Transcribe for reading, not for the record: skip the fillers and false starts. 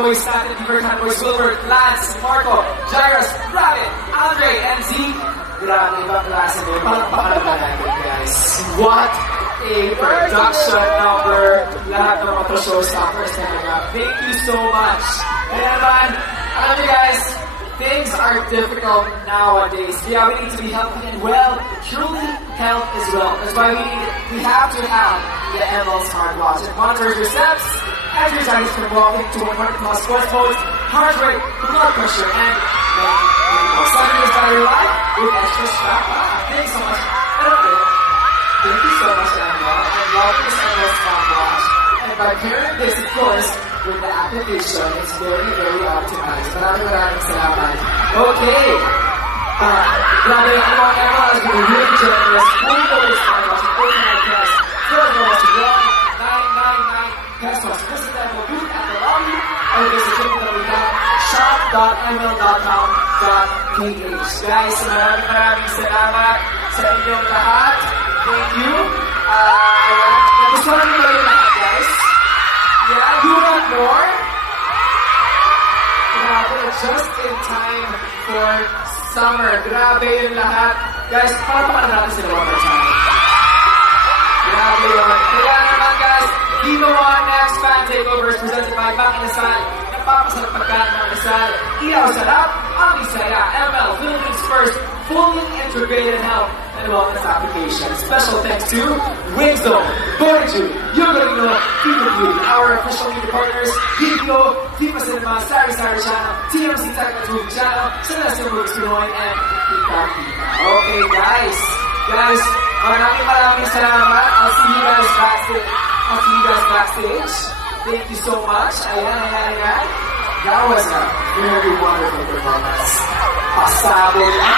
boys natin, Divertan Boys, Wilbert, Lance, Marco, Jairus, Rabbit, Andre, and Zeke. Grabe, ibang klase mo. Palakpakan na natin, guys. What a production number. Lahat ng mga showstoppers na nga. Thank you so much. And naman, alam niyo guys, things are difficult nowadays. Yeah, we need to be healthy and well. Truly, health is well. That's why we have to have the ML smartwatch. It monitors your steps, exercises from walking to 100+ sports modes, heart rate, blood pressure, and starting your battery life with extra strap. Thanks so much. Thank you so much, Emma. I love this ML smartwatch. And by pairing this, of course, with the application, it's very, very optimized. Maraming salamat. Okay. Grabe, Emma has been really generous. Fully loaded smartwatch, overnight test, for almost 1,999 pesos. Visit them on booth at the lobby, or visit shop.ml.com.ph. Guys, maraming salamat sa inyong lahat. Thank you. Nagustuhan nyo yung lahat, guys? Yeah, you want more? Grabe, just in time for summer. Grabe yung lahat. Guys, palakpakan natin sila one more time. Grabe yun. Kaya naman, guys, Viva One Next Fan Takeover is presented by Mac Inasal. Napapasarap pagkaan ng Inasal. Iyaw sarap, ang Isaya. ML, Philippines First, fully integrated health and wellness application. Special thanks to Wingzone, Borju, Yogarino, Viva Beauty, our official media partners, Video, Viva Cinema, Sari Sari Channel, TMC Technical Channel, Celestial Movies Pinoy, and Pika Pika. Okay, guys, maraming salamat. I'll see you guys backstage. Thank you so much. Ayan. That was a very wonderful performance. Pasabog.